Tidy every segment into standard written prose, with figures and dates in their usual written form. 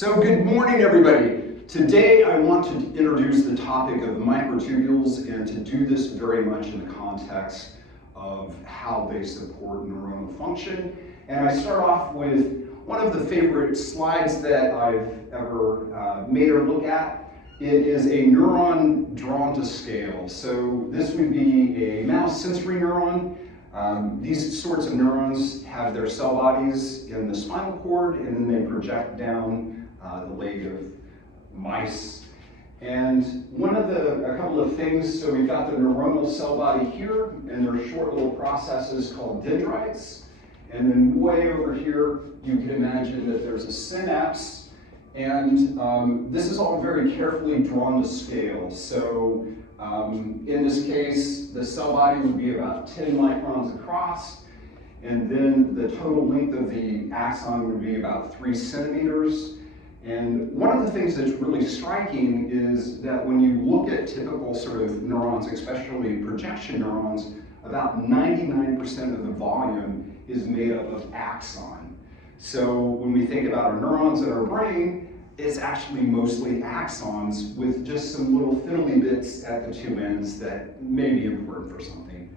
So good morning, everybody. Today I want to introduce the topic of microtubules and to do this very much in the context of how they support neuronal function. And I start off with one of the favorite slides that I've ever made or look at. It is a neuron drawn to scale. So this would be a mouse sensory neuron. These sorts of neurons have their cell bodies in the spinal cord, and then they project down the leg of mice. And a couple of things, so we've got the neuronal cell body here, and there are short little processes called dendrites. And then way over here, you can imagine that there's a synapse, and this is all very carefully drawn to scale. So in this case, the cell body would be about 10 microns across, and then the total length of the axon would be about 3 centimeters. And one of the things that's really striking is that when you look at typical sort of neurons, especially projection neurons, about 99% of the volume is made up of axon. So when we think about our neurons in our brain, it's actually mostly axons with just some little fiddly bits at the two ends that may be important for something.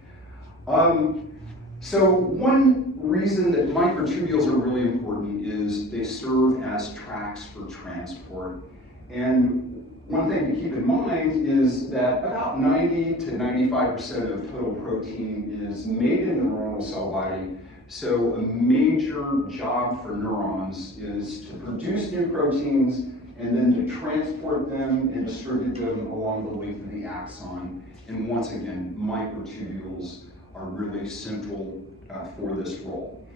So one reason that microtubules are really important is they serve as tracks for transport. And one thing to keep in mind is that about 90 to 95% of total protein is made in the neuronal cell body. So a major job for neurons is to produce new proteins and then to transport them and distribute them along the length of the axon. And once again, microtubules are really central for this role.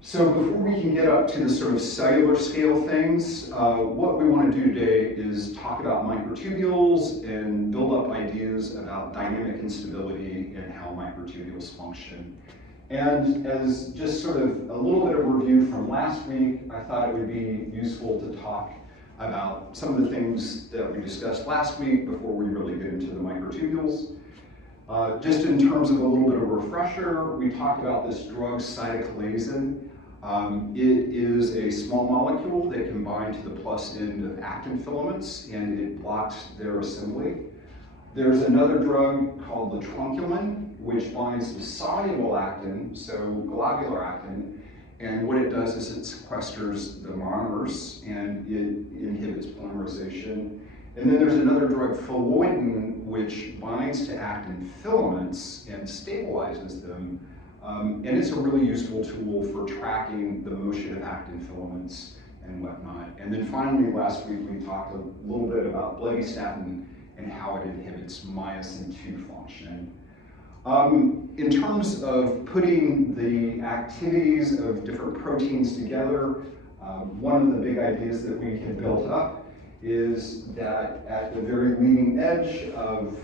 So before we can get up to the sort of cellular scale things, what we want to do today is talk about microtubules and build up ideas about dynamic instability and how microtubules function. And as just sort of a little bit of review from last week, I thought it would be useful to talk about some of the things that we discussed last week before we really get into the microtubules. Just in terms of a little bit of a refresher, we talked about this drug cytochalasin. It is a small molecule that can bind to the plus end of actin filaments, and it blocks their assembly. There's another drug called latrunculin, which binds to soluble actin, so globular actin, and what it does is it sequesters the monomers and it inhibits polymerization. And then there's another drug, phalloidin, which binds to actin filaments and stabilizes them. And it's a really useful tool for tracking the motion of actin filaments and whatnot. And then finally, last week, we talked a little bit about blebistatin and how it inhibits myosin II function. In terms of putting the activities of different proteins together, one of the big ideas that we had built up is that at the very leading edge of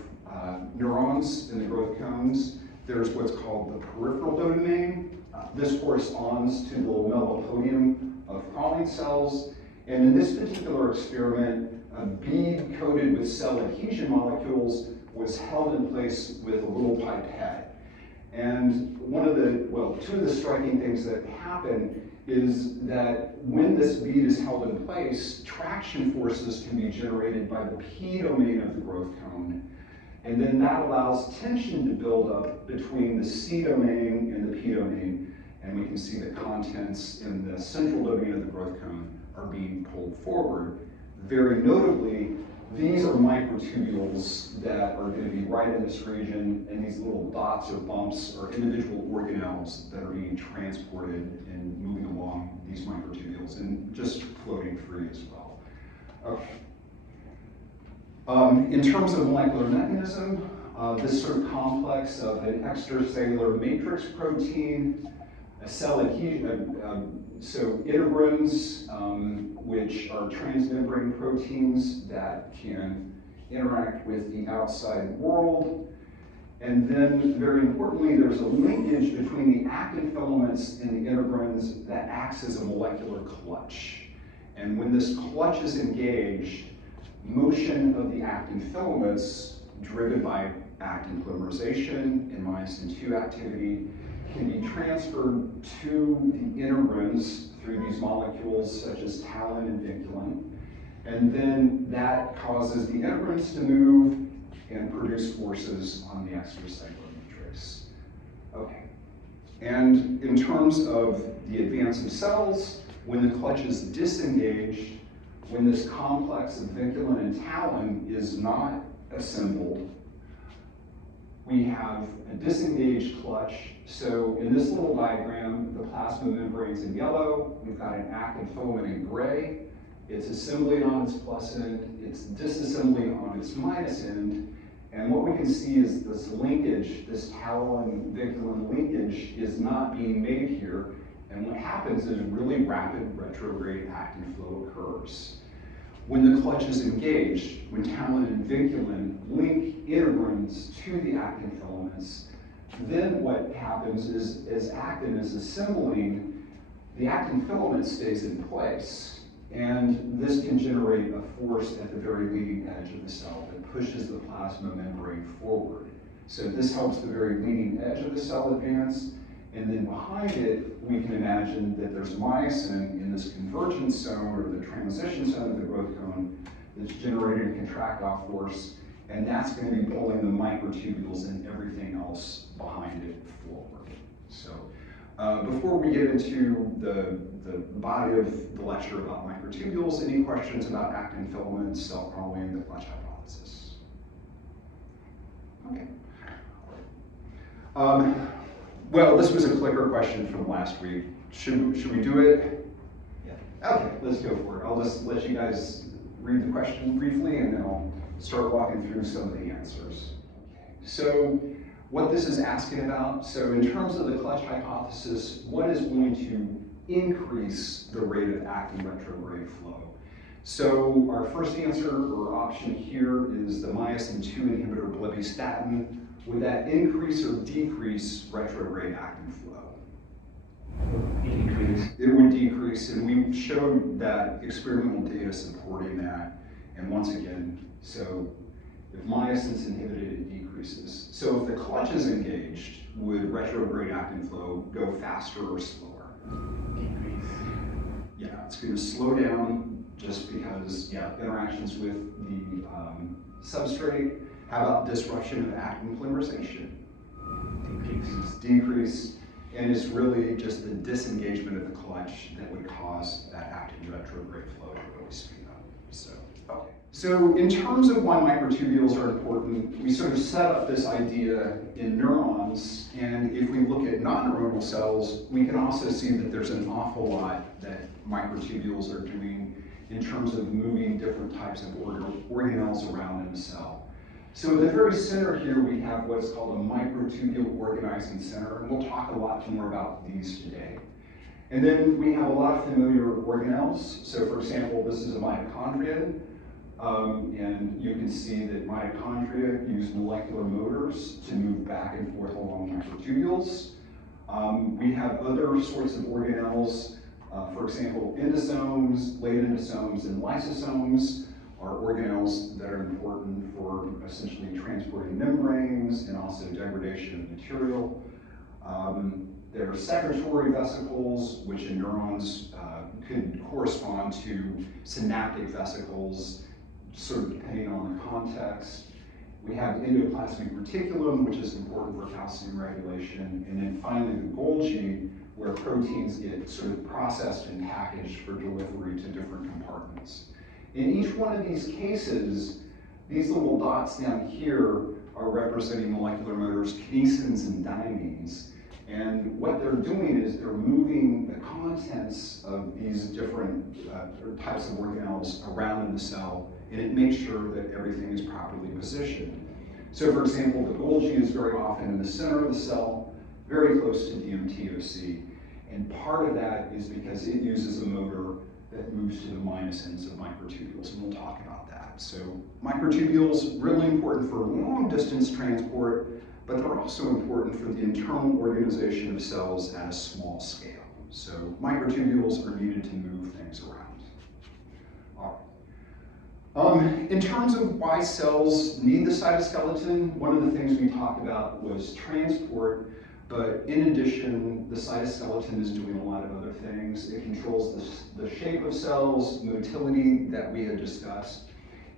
neurons in the growth cones, there's what's called the peripheral domain. This corresponds to the lamellipodium of crawling cells. And in this particular experiment, a bead coated with cell adhesion molecules was held in place with a little pipette. And two of the striking things that happen is that when this bead is held in place, traction forces can be generated by the P domain of the growth cone. And then that allows tension to build up between the C domain and the P domain. And we can see the contents in the central domain of the growth cone are being pulled forward. Very notably, these are microtubules that are going to be right in this region, and these little dots or bumps are individual organelles that are being transported and moving along these microtubules and just floating free as well. Okay. In terms of molecular mechanism, this sort of complex of an extracellular matrix protein, a cell adhesion, so integrins, which are transmembrane proteins that can interact with the outside world. And then, very importantly, there's a linkage between the actin filaments and the integrins that acts as a molecular clutch. And when this clutch is engaged, motion of the actin filaments, driven by actin polymerization and myosin II activity, can be transferred to the integrins through these molecules such as talon and vinculin. And then that causes the integrins to move and produce forces on the extracellular matrix. Okay. And in terms of the advance of cells, when the clutch is disengaged, when this complex of vinculin and talon is not assembled, we have a disengaged clutch. So in this little diagram, the plasma membrane's in yellow, we've got an actin filament in gray, it's assembling on its plus end, it's disassembling on its minus end, and what we can see is this linkage, this talon-vinculin linkage is not being made here, and what happens is really rapid retrograde actin flow occurs. When the clutch is engaged, when talon and vinculin link integrins to the actin filaments, then what happens is as actin is assembling, the actin filament stays in place. And this can generate a force at the very leading edge of the cell that pushes the plasma membrane forward. So this helps the very leading edge of the cell advance. And then behind it, we can imagine that there's myosin in this convergence zone or the transition zone of the growth cone that's generating a contract-off force, and that's going to be pulling the microtubules and everything else behind it forward. So before we get into the body of the lecture about microtubules, any questions about actin filaments, cell crawling, the clutch hypothesis? Okay. Well, this was a clicker question from last week. Should we do it? Yeah. Okay, let's go for it. I'll just let you guys read the question briefly, and then I'll start walking through some of the answers. Okay. So what this is asking about, so in terms of the clutch hypothesis, what is going to increase the rate of actin retrograde flow? So our first answer or option here is the myosin 2 inhibitor blebistatin. Would that increase or decrease retrograde actin flow? Decrease. It would decrease, and we showed that experimental data supporting that. And once again, so if myosin's inhibited, it decreases. So if the clutch is engaged, would retrograde actin flow go faster or slower? Decrease. Yeah, it's going to slow down just because, interactions with the substrate. How about disruption of actin polymerization? Decrease. Decrease, and it's really just the disengagement of the clutch that would cause that actin retrograde flow to really speed up. So, okay. So in terms of why microtubules are important, we sort of set up this idea in neurons, and if we look at non-neuronal cells, we can also see that there's an awful lot that microtubules are doing in terms of moving different types of organelles around in the cell. So in the very center here, we have what's called a microtubule organizing center, and we'll talk a lot more about these today. And then we have a lot of familiar organelles. So for example, this is a mitochondria, and you can see that mitochondria use molecular motors to move back and forth along microtubules. We have other sorts of organelles, for example, endosomes, late endosomes, and lysosomes are organelles that are important for essentially transporting membranes and also degradation of material. There are secretory vesicles, which in neurons could correspond to synaptic vesicles, sort of depending on the context. We have endoplasmic reticulum, which is important for calcium regulation. And then finally the Golgi, where proteins get sort of processed and packaged for delivery to different compartments. In each one of these cases, these little dots down here are representing molecular motors, kinesins and dyneins. And what they're doing is they're moving the contents of these different types of organelles around in the cell, and it makes sure that everything is properly positioned. So for example, the Golgi is very often in the center of the cell, very close to the MTOC. And part of that is because it uses a motor that moves to the minus ends of microtubules, and we'll talk about that. So microtubules, really important for long distance transport, but they're also important for the internal organization of cells at a small scale. So microtubules are needed to move things around. All right. In terms of why cells need the cytoskeleton, one of the things we talked about was transport. But in addition, the cytoskeleton is doing a lot of other things. It controls the shape of cells, motility that we had discussed.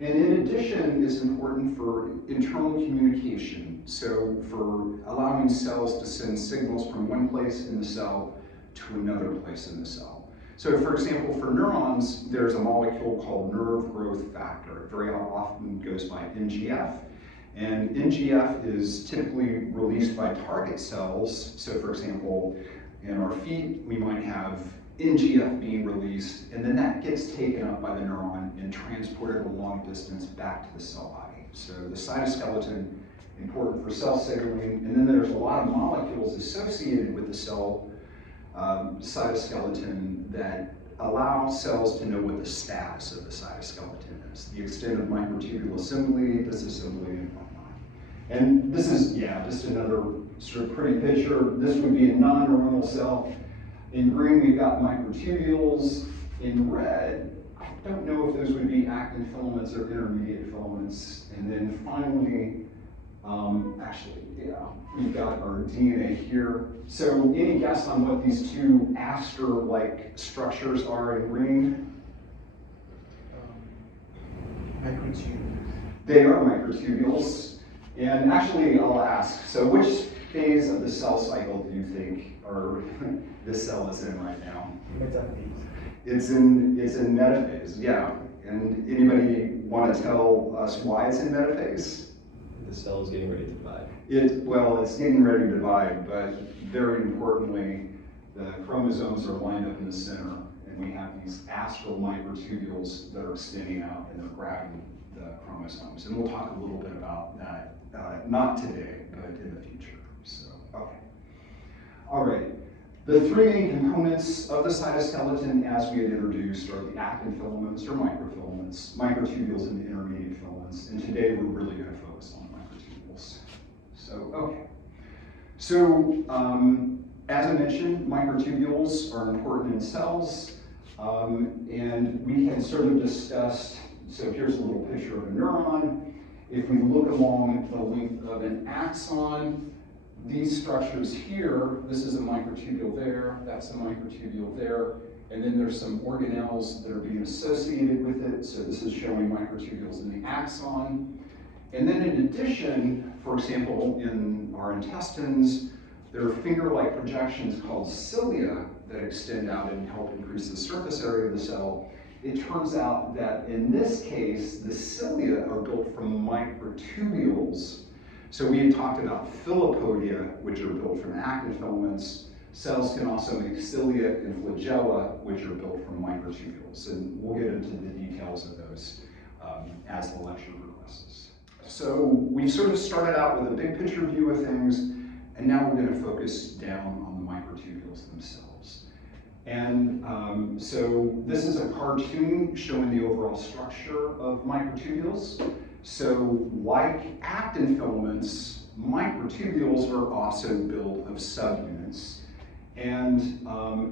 And in addition, it's important for internal communication. So for allowing cells to send signals from one place in the cell to another place in the cell. So for example, for neurons, there's a molecule called nerve growth factor. It very often goes by NGF. And NGF is typically released by target cells. So for example, in our feet, we might have NGF being released, and then that gets taken up by the neuron and transported a long distance back to the cell body. So the cytoskeleton, important for cell signaling, and then there's a lot of molecules associated with the cell cytoskeleton that allow cells to know what the status of the cytoskeleton is, the extent of microtubule assembly, disassembly, and whatnot. And this is, just another sort of pretty picture. This would be a non-neuronal cell. In green, we've got microtubules. In red, I don't know if those would be actin filaments or intermediate filaments. And then finally, we've got our DNA here. So any guess on what these two aster-like structures are in green? Microtubules. They are microtubules. And actually, I'll ask, so which phase of the cell cycle do you think this cell is in right now? Metaphase. It's in metaphase, yeah. And anybody want to tell us why it's in metaphase? The cell is getting ready to divide. It's getting ready to divide, but very importantly, the chromosomes are lined up in the center, and we have these astral microtubules that are extending out and they're grabbing the chromosomes. And we'll talk a little bit about that, not today, but in the future. So, okay. All right. The three main components of the cytoskeleton, as we had introduced, are the actin filaments or microfilaments, microtubules, and the intermediate filaments. And today we're really going to focus on microtubules. So, okay. So, as I mentioned, microtubules are important in cells, and we had sort of discussed. So here's a little picture of a neuron. If we look along the length of an axon, these structures here, this is a microtubule there, that's a microtubule there, and then there's some organelles that are being associated with it. So this is showing microtubules in the axon. And then in addition, for example, in our intestines, there are finger-like projections called cilia that extend out and help increase the surface area of the cell. It turns out that in this case, the cilia are built from microtubules. So we had talked about filopodia, which are built from actin filaments. Cells can also make cilia and flagella, which are built from microtubules. And we'll get into the details of those as the lecture progresses. So we sort of started out with a big picture view of things, and now we're going to focus down on the microtubules themselves. And so this is a cartoon showing the overall structure of microtubules. So like actin filaments, microtubules are also built of subunits. And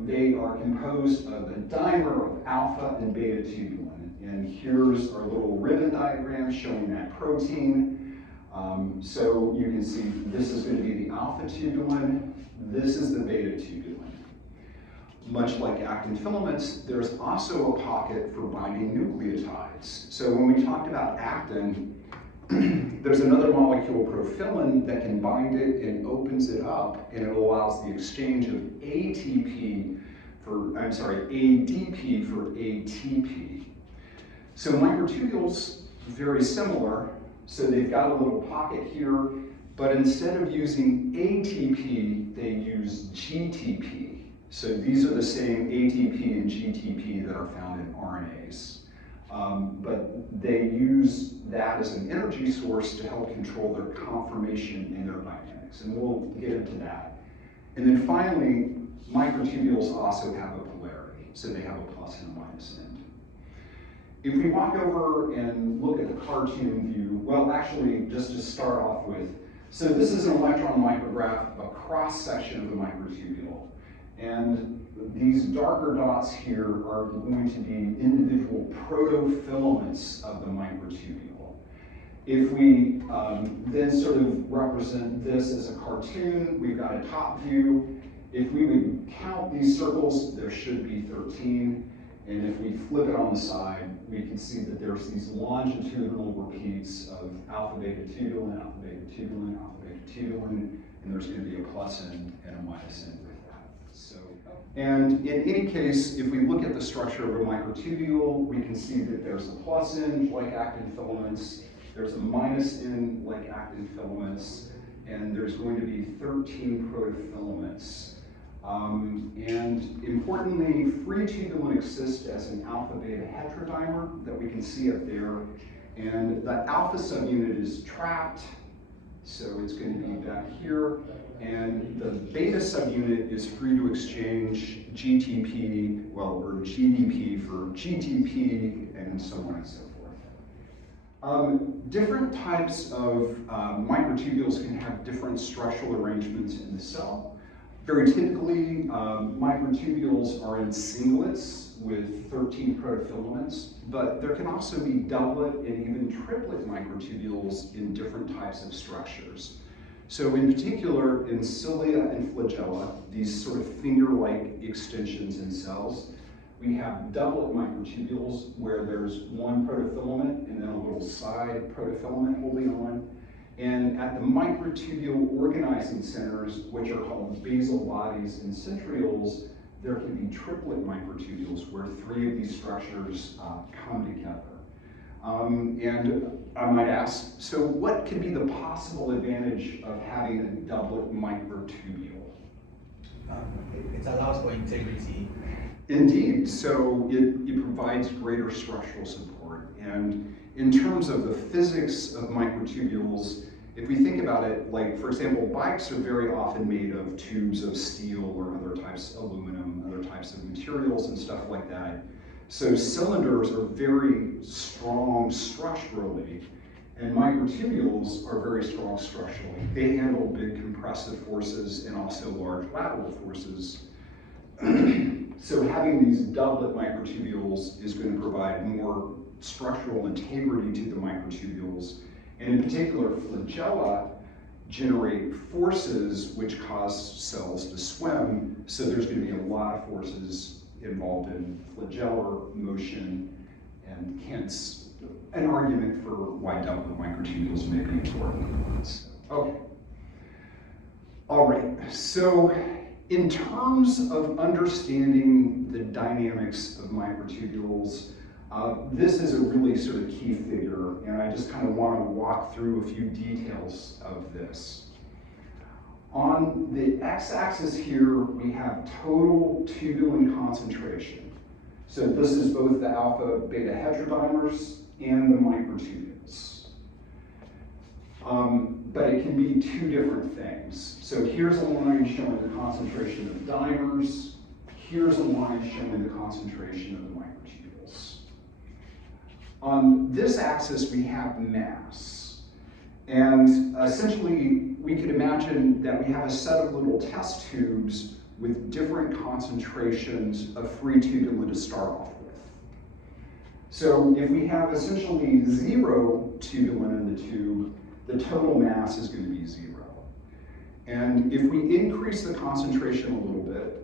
they are composed of a dimer of alpha and beta tubulin. And here's our little ribbon diagram showing that protein. So you can see this is going to be the alpha tubulin. This is the beta tubulin. Much like actin filaments, there's also a pocket for binding nucleotides. So when we talked about actin, there's another molecule, profilin, that can bind it and opens it up, and it allows the exchange of ADP for ATP. So microtubules, very similar. So they've got a little pocket here, but instead of using ATP, they use GTP. So these are the same ATP and GTP that are found in RNAs. But they use that as an energy source to help control their conformation and their dynamics. And we'll get into that. And then finally, microtubules also have a polarity. So they have a plus and a minus end. If we walk over and look at the cartoon view, well, actually, just to start off with, so this is an electron micrograph, a cross-section of the microtubule. And these darker dots here are going to be individual protofilaments of the microtubule. If we then sort of represent this as a cartoon, we've got a top view. If we would count these circles, there should be 13. And if we flip it on the side, we can see that there's these longitudinal repeats of alpha beta tubulin, alpha beta tubulin, alpha beta tubulin, and there's going to be a plus end and a minus end with that. So, and in any case, if we look at the structure of a microtubule, we can see that there's a plus end like actin filaments, there's a minus end like actin filaments, and there's going to be 13 protofilaments. And importantly, free tubulin exists as an alpha-beta heterodimer that we can see up there. And the alpha subunit is trapped, so it's going to be back here. And the beta subunit is free to exchange GTP, well, or GDP for GTP, and so on and so forth. Different types of microtubules can have different structural arrangements in the cell. Very typically, microtubules are in singlets with 13 protofilaments, but there can also be doublet and even triplet microtubules in different types of structures. So in particular, in cilia and flagella, these sort of finger-like extensions in cells, we have doublet microtubules where there's one protofilament and then a little side protofilament holding on. And at the microtubule organizing centers, which are called basal bodies and centrioles, there can be triplet microtubules where 3 of these structures come together. And I might ask, so what could be the possible advantage of having a doublet microtubule? It allows for integrity. Indeed, so it provides greater structural support. And in terms of the physics of microtubules, if we think about it, like for example, bikes are very often made of tubes of steel or other types of aluminum, other types of materials and stuff like that. So cylinders are very strong structurally, and microtubules are very strong structurally. They handle big compressive forces and also large lateral forces. So having these doublet microtubules is going to provide more structural integrity to the microtubules, and in particular, flagella generate forces which cause cells to swim, so there's going to be a lot of forces involved in flagellar motion, and hence an argument for why doublet microtubules may be important. So, okay. All right, so in terms of understanding the dynamics of microtubules, this is a really sort of key figure, and I just kind of want to walk through a few details of this. On the x-axis here, we have total tubulin concentration. So this is both the alpha-beta heterodimers and the microtubules. But it can be 2 different things. So here's a line showing the concentration of dimers. Here's a line showing the concentration of the microtubules. On this axis, we have mass. And essentially, we could imagine that we have a set of little test tubes with different concentrations of free tubulin to start off with. So if we have essentially 0 tubulin in the tube, the total mass is going to be 0. And if we increase the concentration a little bit,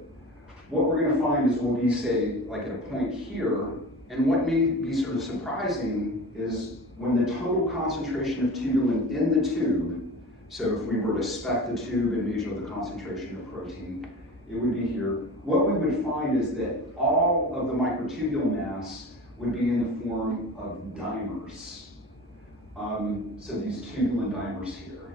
what we're going to find is we'll be, say, like at a point here, and what may be sort of surprising is when the total concentration of tubulin in the tube, so if we were to spec the tube and measure the concentration of protein, it would be here. What we would find is that all of the microtubule mass would be in the form of dimers. So these tubulin dimers here.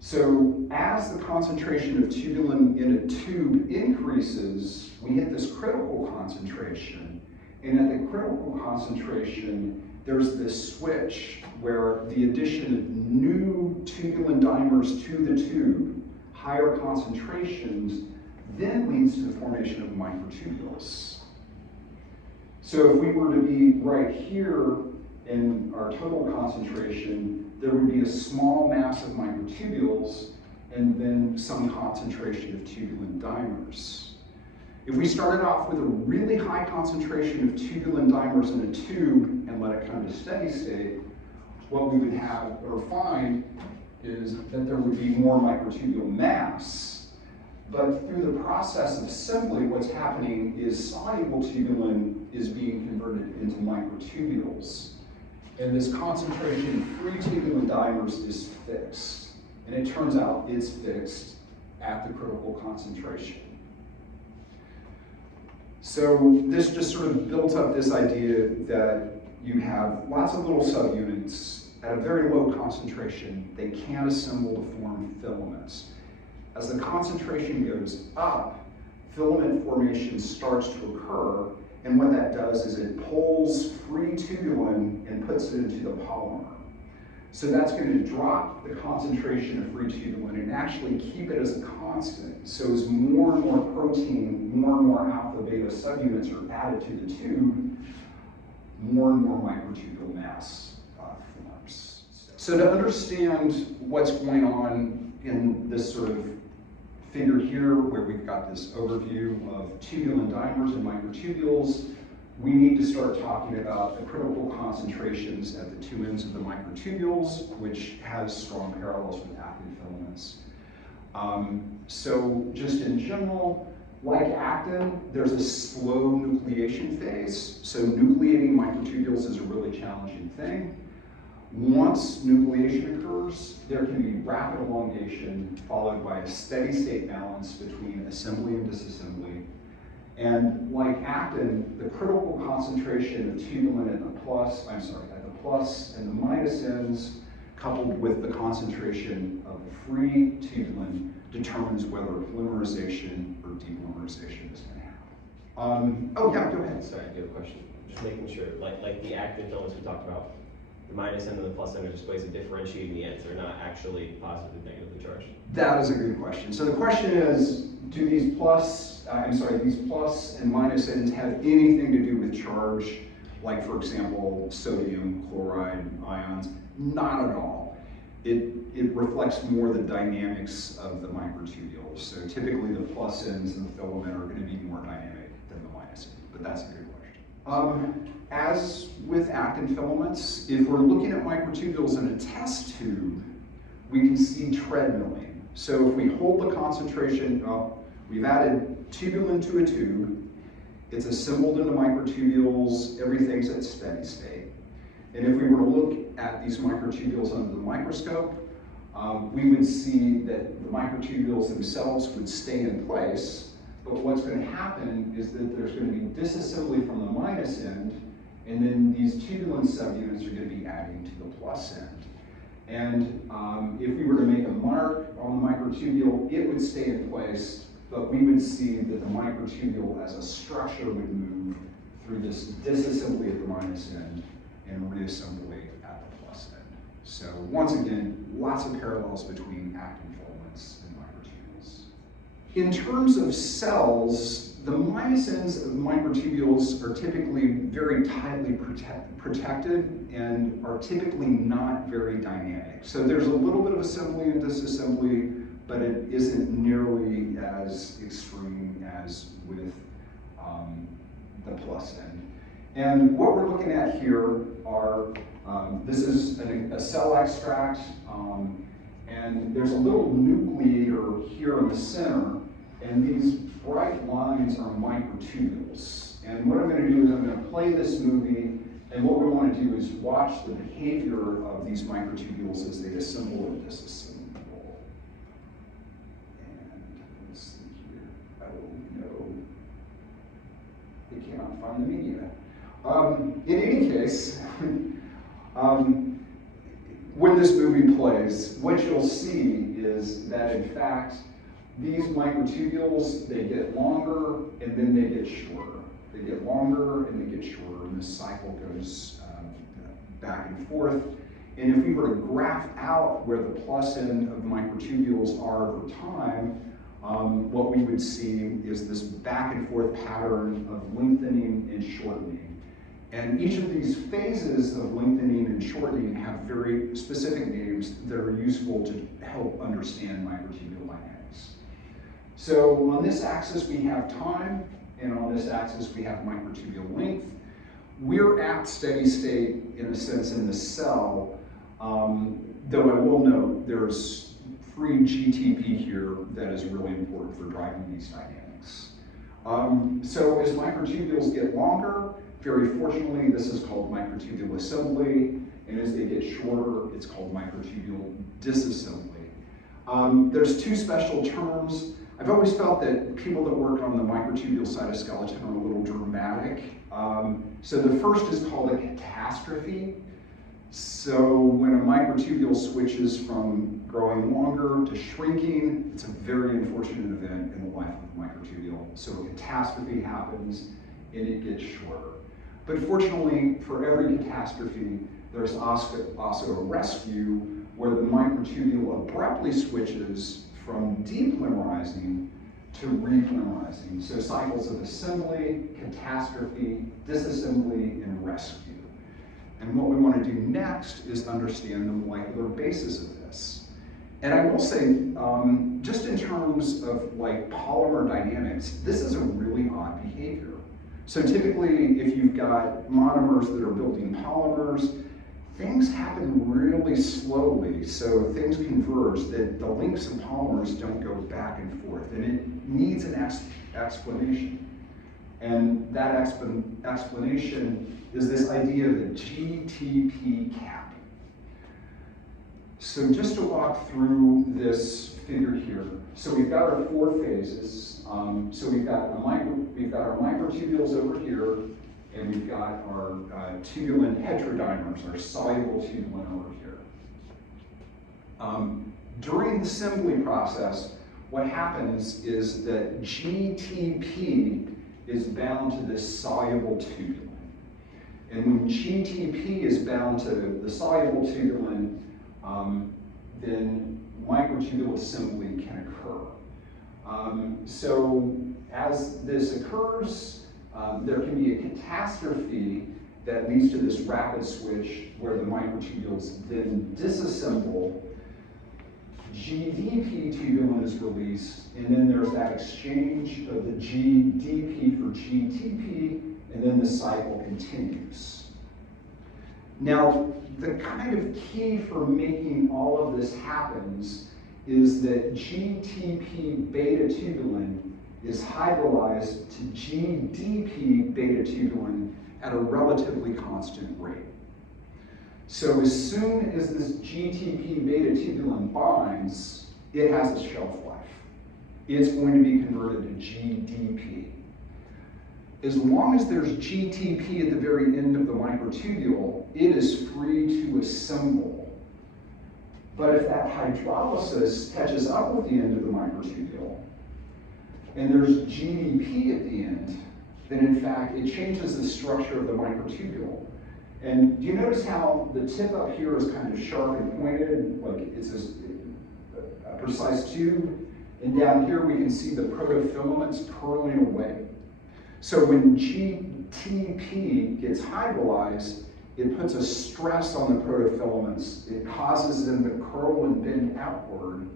So as the concentration of tubulin in a tube increases, we hit this critical concentration. And at the critical concentration, there's this switch where the addition of new tubulin dimers to the tube, higher concentrations, then leads to the formation of microtubules. So if we were to be right here in our total concentration, there would be a small mass of microtubules and then some concentration of tubulin dimers. If we started off with a really high concentration of tubulin dimers in a tube and let it come to steady state, what we would have or find is that there would be more microtubule mass. But through the process of assembly, what's happening is soluble tubulin is being converted into microtubules. And this concentration of free tubulin dimers is fixed. And it turns out it's fixed at the critical concentration. So this just sort of built up this idea that you have lots of little subunits at a very low concentration. They can assemble to form filaments. As the concentration goes up, filament formation starts to occur, and what that does is it pulls free tubulin and puts it into the polymer. So that's going to drop the concentration of free tubulin and actually keep it as a constant. So as more and more protein, more and more alpha beta subunits are added to the tube, more and more microtubule mass forms. So to understand what's going on in this sort of figure here, where we've got this overview of tubulin dimers and microtubules, we need to start talking about the critical concentrations at the two ends of the microtubules, which has strong parallels with actin filaments. So just in general, like actin, there's a slow nucleation phase. So nucleating microtubules is a really challenging thing. Once nucleation occurs, there can be rapid elongation followed by a steady state balance between assembly and disassembly. And like actin, the critical concentration of tubulin at the plus and the minus ends, coupled with the concentration of the free tubulin, determines whether polymerization or depolymerization is going to happen. Oh yeah, go ahead. Sorry, I have a question. Just making sure, like the actin filaments we talked about, the minus end and the plus end are just ways of differentiating the ends. They're not actually positively and negatively charged. That is a good question. So the question is, do these plus and minus ends have anything to do with charge? Like, for example, sodium, chloride, ions? Not at all. It reflects more the dynamics of the microtubules. So typically the plus ends of the filament are going to be more dynamic than the minus end, but that's a good question. As with actin filaments, if we're looking at microtubules in a test tube, we can see treadmilling. So if we hold the concentration up, we've added tubulin to a tube, it's assembled into microtubules, everything's at steady state. And if we were to look at these microtubules under the microscope, we would see that the microtubules themselves would stay in place, but what's going to happen is that there's going to be disassembly from the minus end, and then these tubulin subunits are going to be adding to the plus end. And if we were to make a mark on the microtubule, it would stay in place, but we would see that the microtubule as a structure would move through this disassembly at the minus end and reassembly at the plus end. So once again, lots of parallels between actin filaments and microtubules. In terms of cells, the minus ends of microtubules are typically very tightly protected and are typically not very dynamic. So there's a little bit of assembly and disassembly, but it isn't nearly as extreme as with the plus end. And what we're looking at here are, this is a cell extract, and there's a little nucleator here in the center, and these bright lines are microtubules. And what I'm going to do is I'm going to play this movie, and what we want to do is watch the behavior of these microtubules as they assemble and disassemble. And let's see here. Oh no, they cannot find the media. In any case, when this movie plays, what you'll see is that in fact, these microtubules, they get longer and then they get shorter. They get longer and they get shorter, and this cycle goes back and forth. And if we were to graph out where the plus end of microtubules are over time, what we would see is this back and forth pattern of lengthening and shortening. And each of these phases of lengthening and shortening have very specific names that are useful to help understand microtubule dynamics. So on this axis we have time, and on this axis we have microtubule length. We're at steady state, in a sense, in the cell, Though I will note there's free GTP here that is really important for driving these dynamics. So as microtubules get longer, very fortunately, this is called microtubule assembly, and as they get shorter, it's called microtubule disassembly. There's two special terms. I've always felt that people that work on the microtubule cytoskeleton are a little dramatic. So the first is called a catastrophe. So when a microtubule switches from growing longer to shrinking, it's a very unfortunate event in the life of the microtubule. So a catastrophe happens and it gets shorter. But fortunately, for every catastrophe, there's also a rescue where the microtubule abruptly switches from depolymerizing to repolymerizing. So cycles of assembly, catastrophe, disassembly, and rescue. And what we want to do next is understand the molecular basis of this. And I will say, just in terms of like polymer dynamics, this is a really odd behavior. So typically, if you've got monomers that are building polymers, things happen really slowly, so things converge, that the links in polymers don't go back and forth, and it needs an explanation. And that explanation is this idea of a GTP cap. So just to walk through this figure here, so we've got our four phases. So we've got our microtubules over here, and we've got our tubulin heterodimers, our soluble tubulin over here. During the assembly process, what happens is that GTP is bound to this soluble tubulin. And when GTP is bound to the soluble tubulin, then microtubule assembly can occur. So as this occurs, there can be a catastrophe that leads to this rapid switch where the microtubules then disassemble. GDP tubulin is released, and then there's that exchange of the GDP for GTP, and then the cycle continues. Now, the kind of key for making all of this happens is that GTP beta tubulin is hydrolyzed to GDP beta tubulin at a relatively constant rate. So as soon as this GTP beta tubulin binds, it has a shelf life. It's going to be converted to GDP. As long as there's GTP at the very end of the microtubule, it is free to assemble. But if that hydrolysis catches up with the end of the microtubule, and there's GDP at the end, then in fact it changes the structure of the microtubule. And do you notice how the tip up here is kind of sharp and pointed, like it's a precise tube? And down here we can see the protofilaments curling away. So when GTP gets hydrolyzed, it puts a stress on the protofilaments. It causes them to curl and bend outward,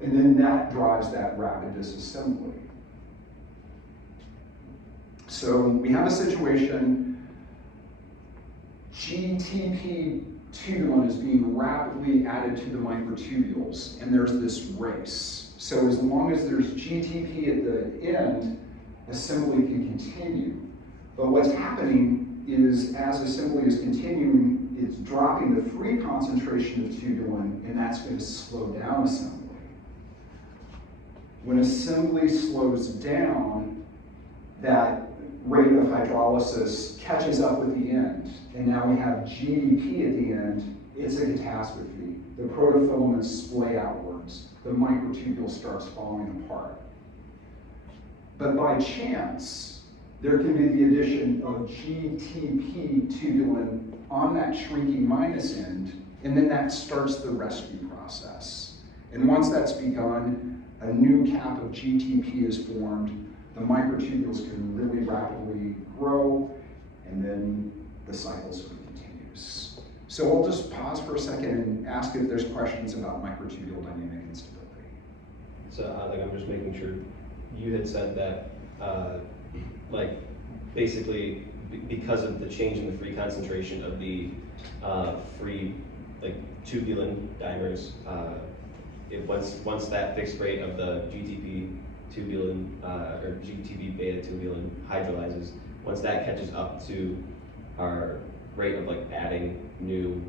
and then that drives that rapid disassembly. So we have a situation, GTP tubulin is being rapidly added to the microtubules, and there's this race. So as long as there's GTP at the end, assembly can continue. But what's happening is as assembly is continuing, it's dropping the free concentration of tubulin, and that's going to slow down assembly. When assembly slows down, that rate of hydrolysis catches up with the end, and now we have GDP at the end. It's a catastrophe. The protofilaments splay outwards. The microtubule starts falling apart. But by chance, there can be the addition of GTP tubulin on that shrinking minus end, and then that starts the rescue process. And once that's begun, a new cap of GTP is formed. The microtubules can really rapidly grow, and then the cycle sort of continues. So I'll just pause for a second and ask if there's questions about microtubule dynamic instability. So I'm just making sure, you had said that basically because of the change in the free concentration of the free like tubulin dimers, once that fixed rate of the GTP tubulin or GTP beta tubulin hydrolyzes, once that catches up to our rate of like adding new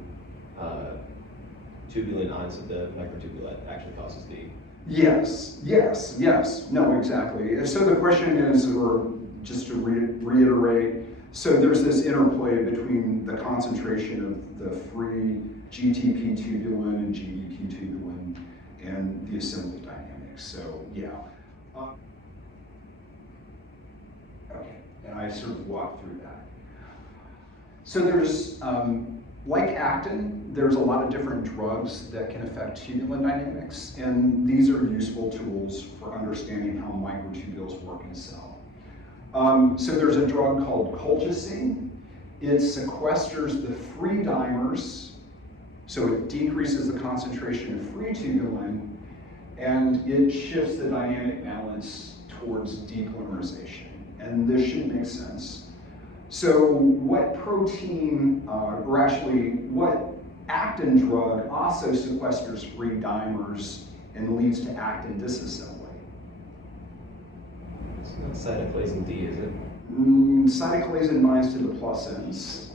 tubulin onto the microtubule, that actually causes the. Yes, yes, yes. No, exactly. So the question is, or just to reiterate, so there's this interplay between the concentration of the free GTP tubulin and GDP tubulin and the assembly dynamics. So yeah. Okay, and I sort of walked through that. So there's, like actin, there's a lot of different drugs that can affect tubulin dynamics, and these are useful tools for understanding how microtubules work in a cell. So there's a drug called colchicine. It sequesters the free dimers, so it decreases the concentration of free tubulin, and it shifts the dynamic balance towards depolymerization. And this should make sense. So what protein, or actually what actin drug also sequesters free dimers and leads to actin disassembly? It's not cytoclasin D, is it? Cytoclasin binds to the plus ends.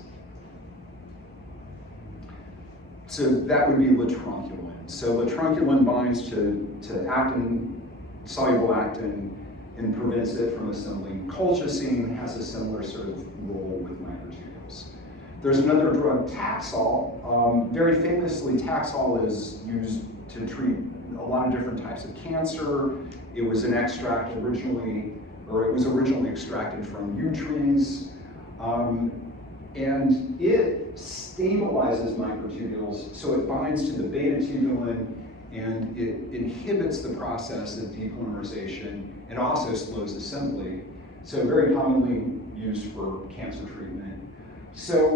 So that would be latrunculin. So latrunculin binds to actin, soluble actin, and prevents it from assembling. Colchicine has a similar sort of role with microtubules. There's another drug, Taxol. Very famously, Taxol is used to treat a lot of different types of cancer. It was an extract originally, or it was originally extracted from yew trees. And it stabilizes microtubules, so it binds to the beta tubulin and it inhibits the process of depolymerization and also slows assembly. So very commonly used for cancer treatment. So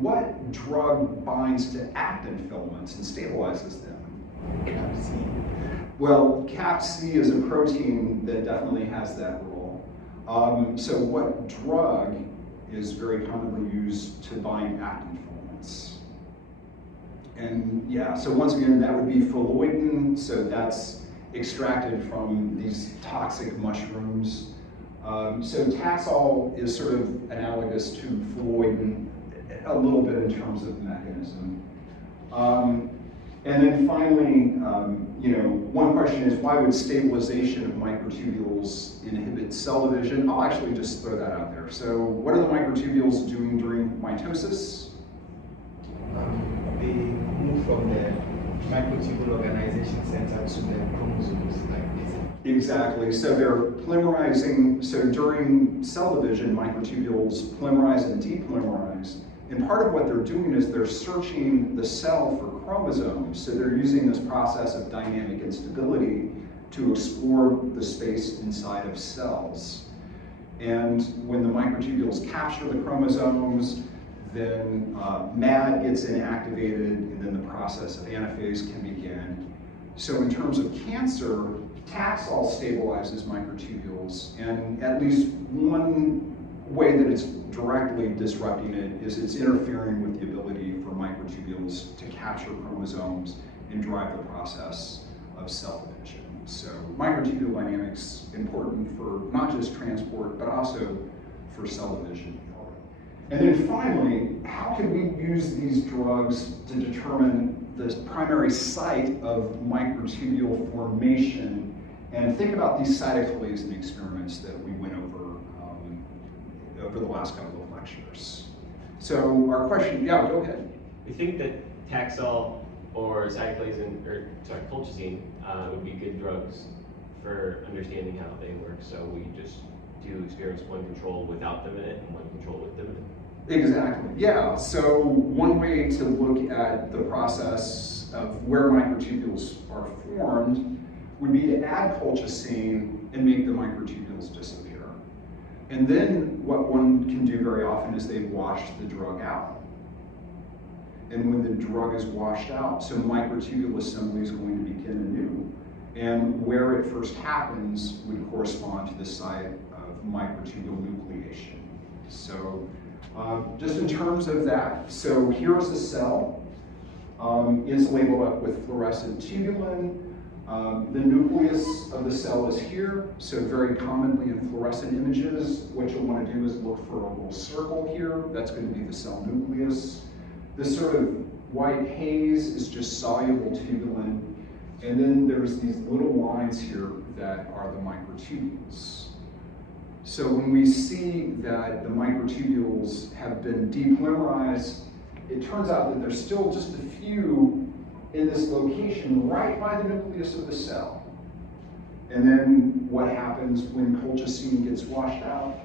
what drug binds to actin filaments and stabilizes them? CAPC. Well, CAPC is a protein that definitely has that role. So what drug is very commonly used to bind actin filaments? And yeah, so once again, that would be phalloidin. So that's extracted from these toxic mushrooms. So Taxol is sort of analogous to phalloidin a little bit in terms of mechanism. And then finally, one question is, why would stabilization of microtubules inhibit cell division? I'll actually just throw that out there. So what are the microtubules doing during mitosis? They move from the microtubule organization center to the chromosomes like this. Exactly, so they're polymerizing, so during cell division, microtubules polymerize and depolymerize. And part of what they're doing is they're searching the cell for chromosomes. So they're using this process of dynamic instability to explore the space inside of cells. And when the microtubules capture the chromosomes, then MAD gets inactivated, and then the process of anaphase can begin. So in terms of cancer, Taxol stabilizes microtubules, and at least one way that it's directly disrupting it is it's interfering with the ability for microtubules to capture chromosomes and drive the process of cell division. So microtubule dynamics important for not just transport, but also for cell division. And then finally, how can we use these drugs to determine the primary site of microtubule formation? And think about these cytokalasin experiments that we went over over the last couple of lectures. So our question, yeah, go ahead. We think that Taxol or cytoclasin, or sorry, colchicine would be good drugs for understanding how they work. So we just do experiments, one control without them in it and one control with them in it. Exactly, yeah. So one way to look at the process of where microtubules are formed would be to add colchicine and make the microtubules disappear. And then what one can do very often is they wash the drug out. And when the drug is washed out, so microtubule assembly is going to begin anew. And where it first happens would correspond to the site of microtubule nucleation. So just in terms of that, so here's a cell. It's labeled up with fluorescent tubulin. The nucleus of the cell is here, so very commonly in fluorescent images, what you'll want to do is look for a little circle here. That's going to be the cell nucleus. This sort of white haze is just soluble tubulin, and then there's these little lines here that are the microtubules. So when we see that the microtubules have been depolymerized, it turns out that there's still just a few in this location right by the nucleus of the cell. And then what happens when colchicine gets washed out?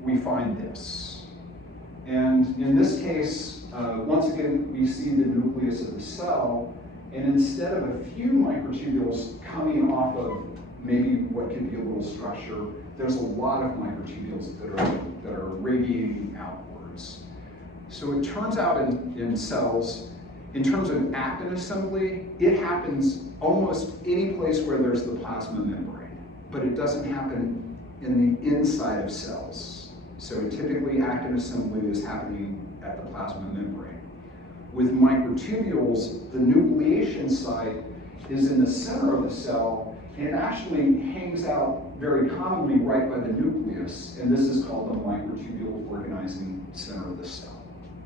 We find this. And in this case, once again, we see the nucleus of the cell, and instead of a few microtubules coming off of maybe what could be a little structure, there's a lot of microtubules that are radiating outwards. So it turns out in cells, in terms of actin assembly, it happens almost any place where there's the plasma membrane, but it doesn't happen in the inside of cells. So typically actin assembly is happening at the plasma membrane. With microtubules, the nucleation site is in the center of the cell, and it actually hangs out very commonly right by the nucleus, and this is called the microtubule organizing center of the cell.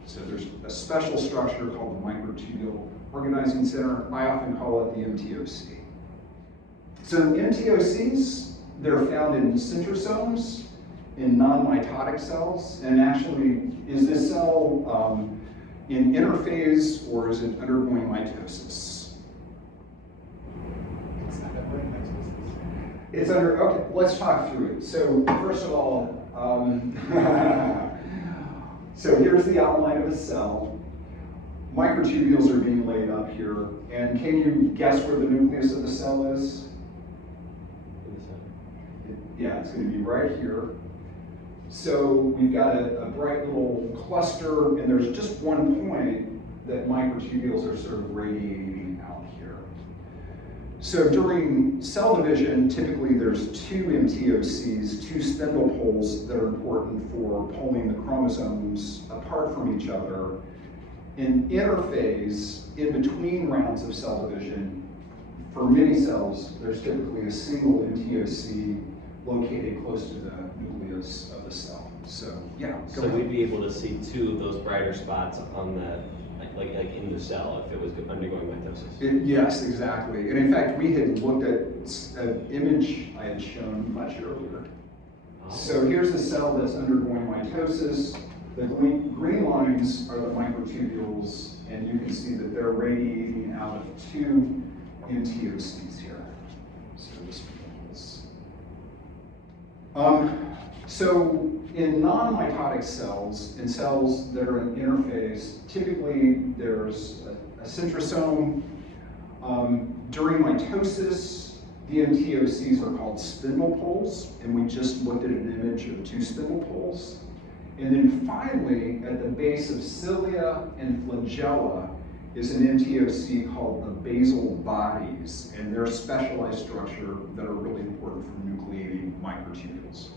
So there's a special structure called the microtubule organizing center. I often call it the MTOC. So MTOCs, they're found in centrosomes, in non-mitotic cells, and actually, is this cell in interphase or is it undergoing mitosis? It's undergoing mitosis. It's okay, let's talk through it. So first of all, so here's the outline of a cell. Microtubules are being laid up here, and can you guess where the nucleus of the cell is? Yeah, it's going to be right here. So we've got a bright little cluster, and there's just one point that microtubules are sort of radiating out here. So during cell division, typically there's two MTOCs, two spindle poles that are important for pulling the chromosomes apart from each other. In interphase, in between rounds of cell division, for many cells, there's typically a single MTOC located close to the nucleus of the cell. So yeah. So we'd be able to see two of those brighter spots on that, like in the cell if it was undergoing mitosis. Yes, exactly. And in fact, we had looked at an image I had shown much earlier. Oh. So here's a cell that's undergoing mitosis. The green lines are the microtubules, and you can see that they're radiating out of two MTOCs here. So this so in non-mitotic cells, in cells that are in interphase, typically there's a centrosome. During mitosis, the MTOCs are called spindle poles, and we just looked at an image of two spindle poles. And then finally, at the base of cilia and flagella is an MTOC called the basal bodies, and they're a specialized structure that are really important for nucleating microtubules.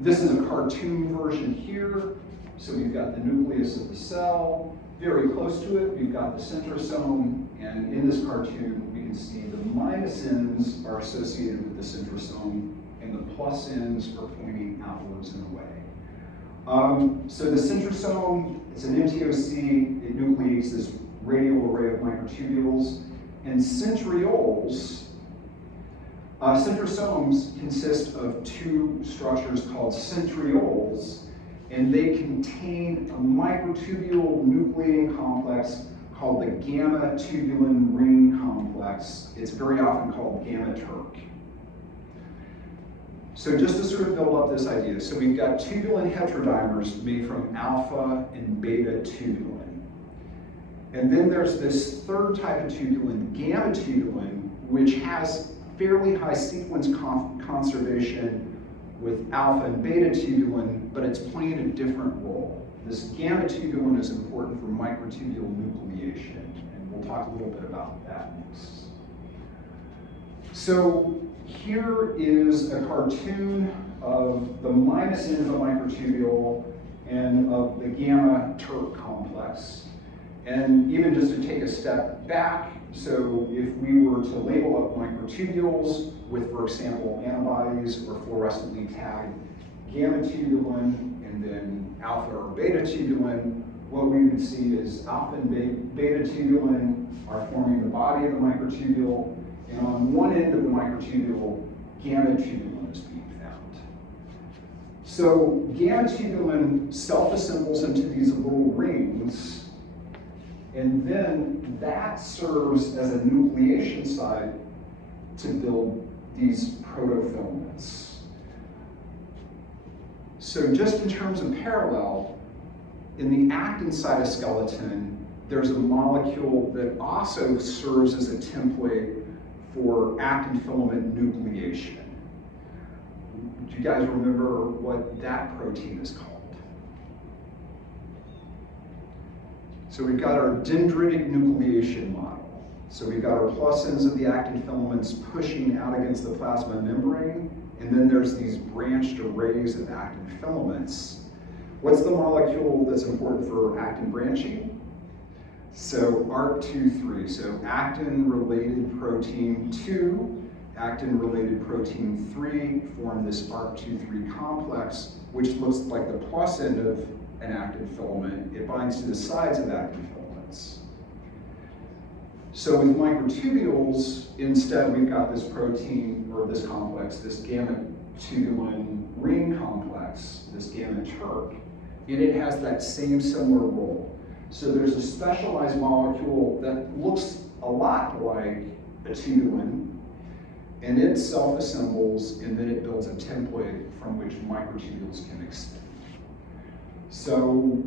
This is a cartoon version here. So we've got the nucleus of the cell. Very close to it, we've got the centrosome, and in this cartoon, we can see the minus ends are associated with the centrosome, and the plus ends are pointing outwards and away. So the centrosome, it's an MTOC, it nucleates this radial array of microtubules, and centrioles, centrosomes consist of two structures called centrioles, and they contain a microtubule nucleating complex called the gamma tubulin ring complex. It's very often called gamma Turk. So just to sort of build up this idea, so we've got tubulin heterodimers made from alpha and beta tubulin. And then there's this third type of tubulin, gamma tubulin, which has fairly high sequence conservation with alpha and beta tubulin, but it's playing a different role. This gamma tubulin is important for microtubule nucleation, and we'll talk a little bit about that next. So here is a cartoon of the minus end of a microtubule and of the gamma TERT complex. And even just to take a step back, so if we were to label up microtubules with, for example, antibodies or fluorescently tagged gamma tubulin and then alpha or beta tubulin, what we would see is alpha and beta tubulin are forming the body of the microtubule, and on one end of the microtubule, gamma tubulin is being found. So gamma tubulin self-assembles into these little rings, and then that serves as a nucleation site to build these protofilaments. So just in terms of parallel, in the actin cytoskeleton, there's a molecule that also serves as a template for actin filament nucleation. Do you guys remember what that protein is called? So we've got our dendritic nucleation model. So we've got our plus ends of the actin filaments pushing out against the plasma membrane, and then there's these branched arrays of actin filaments. What's the molecule that's important for actin branching? So ART23, so actin-related protein 2, actin-related protein 3 form this ART23 complex, which looks like the plus end of an actin filament. It binds to the sides of actin filaments. So with microtubules, instead we've got this protein, or this complex, this gamma tubulin ring complex, this gamma TERT, and it has that same similar role. So there's a specialized molecule that looks a lot like a tubulin, and it self-assembles, and then it builds a template from which microtubules can extend. So,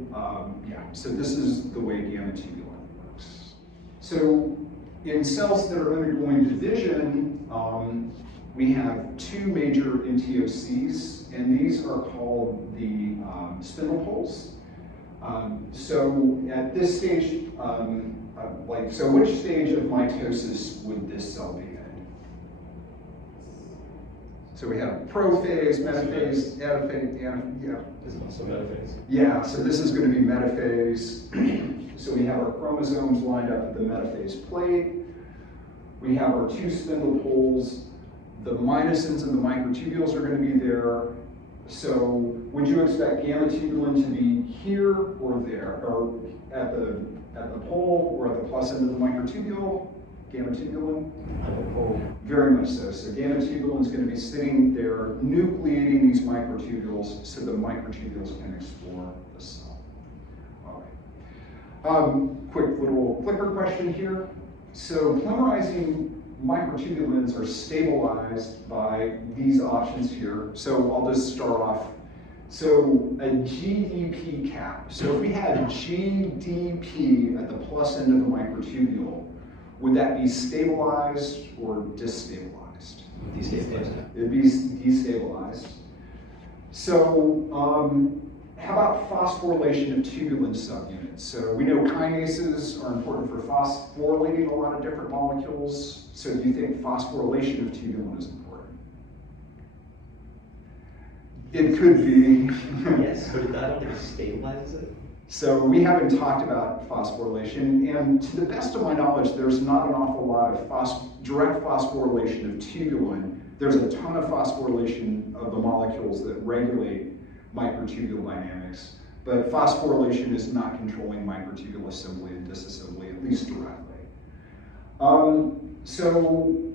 so this is the way gamma tubulin works. So in cells that are undergoing division, we have two major NTOCs, and these are called the spindle poles. So at this stage, so which stage of mitosis would this cell be in? So we have prophase, metaphase, anaphase, yeah. This is also metaphase. Yeah, so this is going to be metaphase. So we have our chromosomes lined up at the metaphase plate. We have our two spindle poles. The minus ends and the microtubules are going to be there. So would you expect gamma tubulin to be here or there, or at the pole or at the plus end of the microtubule? Gamma tubulin? At the pole. Very much so. So gamma tubulin is going to be sitting there nucleating these microtubules so the microtubules can explore the cell. All right. Quick little clicker question here. So polymerizing microtubulins are stabilized by these options here. So I'll just start off. So a GDP cap. So if we had GDP at the plus end of the microtubule, would that be stabilized or destabilized? Destabilized. It'd be destabilized. So how about phosphorylation of tubulin subunits? So we know kinases are important for phosphorylating a lot of different molecules. So do you think phosphorylation of tubulin is important? It could be. Yes, but I don't think it stabilizes it. So we haven't talked about phosphorylation, and to the best of my knowledge, there's not an awful lot of direct phosphorylation of tubulin. There's a ton of phosphorylation of the molecules that regulate microtubule dynamics, but phosphorylation is not controlling microtubule assembly and disassembly, at least directly. So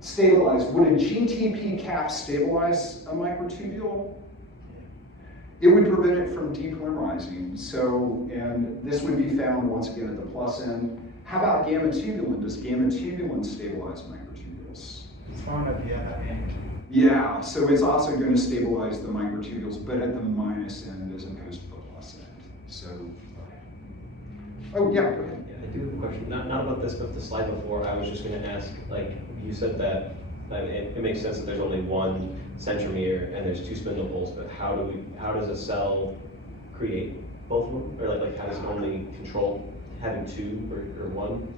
stabilize. Would a GTP cap stabilize a microtubule? It would prevent it from depolymerizing. So, and this would be found once again at the plus end. How about gamma tubulin? Does gamma tubulin stabilize microtubules? It's found at the other end. Yeah, so it's also going to stabilize the microtubules, but at the minus end as opposed to the plus end. So, oh yeah, go ahead. Yeah, I do have a question. Not about this, but the slide before. I was just going to ask, like, you said that it makes sense that there's only one centromere and there's two spindle poles, but how does a cell create both of them? Or like how does it only control? having two or one?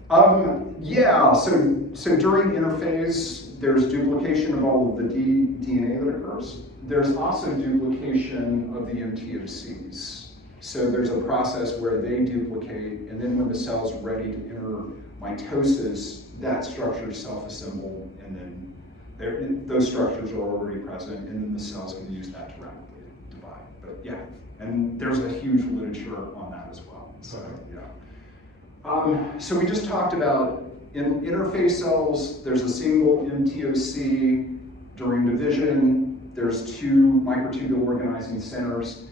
Yeah, so during interphase, there's duplication of all of the DNA that occurs. There's also duplication of the MTOCs. So there's a process where they duplicate, and then when the cell's ready to enter mitosis, that structure is self-assembled, and then those structures are already present, and then the cells can use that to rapidly divide. But yeah, and there's a huge literature on that as well. So yeah. So we just talked about in interphase cells, there's a single MTOC. During division, there's two microtubule organizing centers.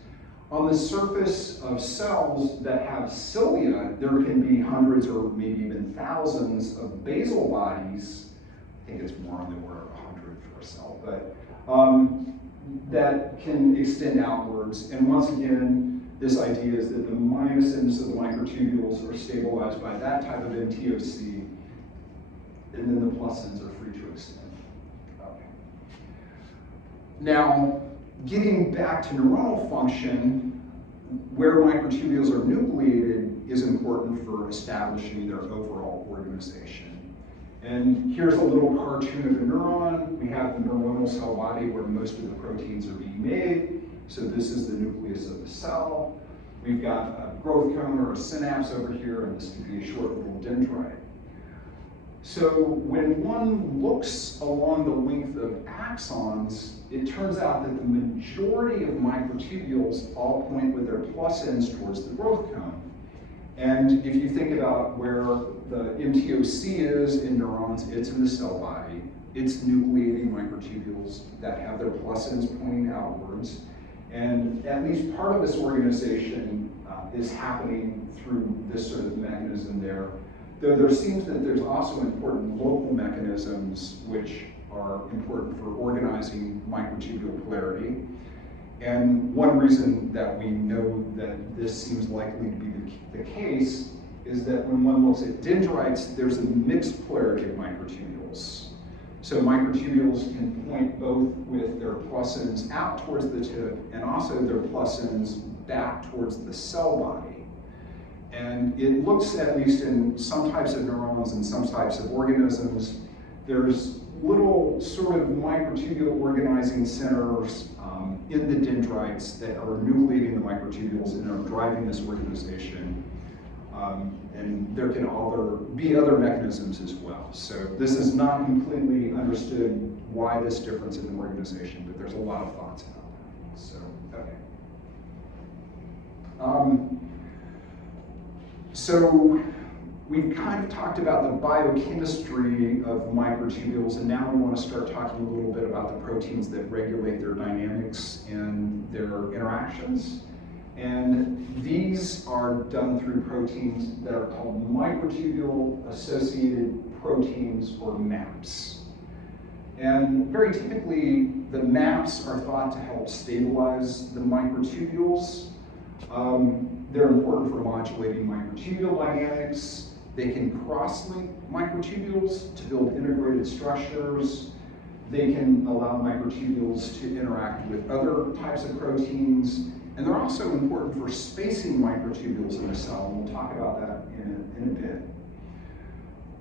On the surface of cells that have cilia, there can be hundreds or maybe even thousands of basal bodies. I think it's more on the order of 100 for a cell, but that can extend outwards. And once again, this idea is that the minus ends of the microtubules are stabilized by that type of MTOC, and then the plus ends are free to extend. Okay. Now, getting back to neuronal function, where microtubules are nucleated is important for establishing their overall organization. And here's a little cartoon of a neuron. We have the neuronal cell body where most of the proteins are being made. So this is the nucleus of the cell. We've got a growth cone or a synapse over here, and this could be a short little dendrite. So when one looks along the length of axons, it turns out that the majority of microtubules all point with their plus ends towards the growth cone. And if you think about where the MTOC is in neurons, it's in the cell body. It's nucleating microtubules that have their plus ends pointing outwards. And at least part of this organization is happening through this sort of mechanism there. Though there seems that there's also important local mechanisms which are important for organizing microtubule polarity. And one reason that we know that this seems likely to be the case is that when one looks at dendrites, there's a mixed polarity of microtubules. So microtubules can point both with their plus ends out towards the tip and also their plus ends back towards the cell body. And it looks, at least in some types of neurons and some types of organisms, there's little sort of microtubule organizing centers in the dendrites that are nucleating the microtubules and are driving this organization. And there can be other mechanisms as well. So this is not completely understood why this difference in the organization, but there's a lot of thoughts about that. So, okay. So we've kind of talked about the biochemistry of microtubules, and now we want to start talking a little bit about the proteins that regulate their dynamics and their interactions. And these are done through proteins that are called microtubule-associated proteins, or MAPs. And very typically, the MAPs are thought to help stabilize the microtubules. They're important for modulating microtubule dynamics. They can cross-link microtubules to build integrated structures. They can allow microtubules to interact with other types of proteins. And they're also important for spacing microtubules in a cell, and we'll talk about that in a bit.